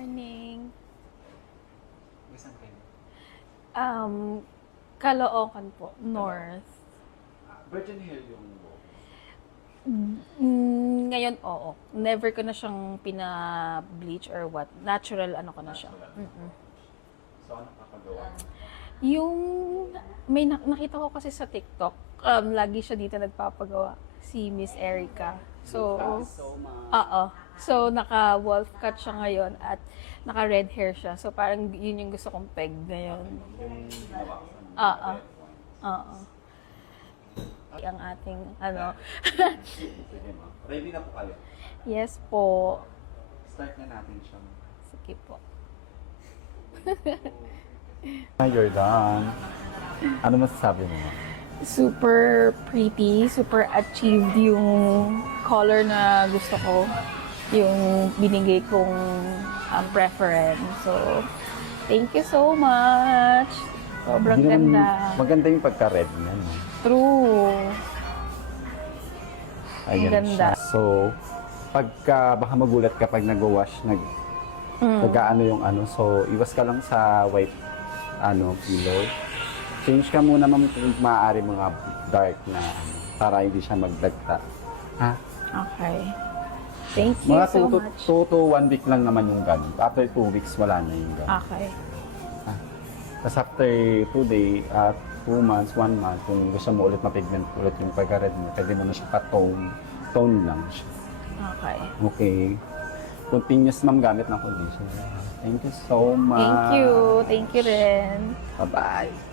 morning. Isang kayo. Caloocan po, North. Virgin Hill yung walk. Ngayon, oo. Never ko na siyang pina-bleach or what. Natural, ano ko na siya. So, ano kakagawa? Yung, may nakita ko kasi sa TikTok, lagi siya dito nagpapagawa. Si Miss Erica. So, oo. So, naka-wolf cut siya ngayon at naka-red hair siya. So, parang yun yung gusto kong peg ngayon. Yung ginawa ko. Oo. Oo. Ang ating, ano. Sige mo. Ready na po kayo. Yes po. Start na natin siya. Sige po. You're done. Ano masasabi mo? Super pretty, super achieved yung color na gusto ko. Yung binigay kong preference. So, thank you so much. Sobrang ganda. Maganda yung pagka-red niya. No? True. Ayan Ganda. siya. So, baka magulat ka pag nag-wash, nag-ano yung ano. So, iwas ka lang sa white pillow. Change ka muna kung maaari mga dark na para hindi siya magdagta. Ha? Okay. Thank you so much. 2 to 1 week lang naman yung ganun. After 2 weeks, wala na yung ganun. Okay. Tapos after 2 months, 1 month, kung gusto mo ulit mapigment ulit yung pagka-red mo, pwede mo na siya pa-tone. Tone lang siya. Okay. Okay. Continuous ma'am gamit ng conditioner. Thank you so much. Thank you. Thank you rin. Bye-bye.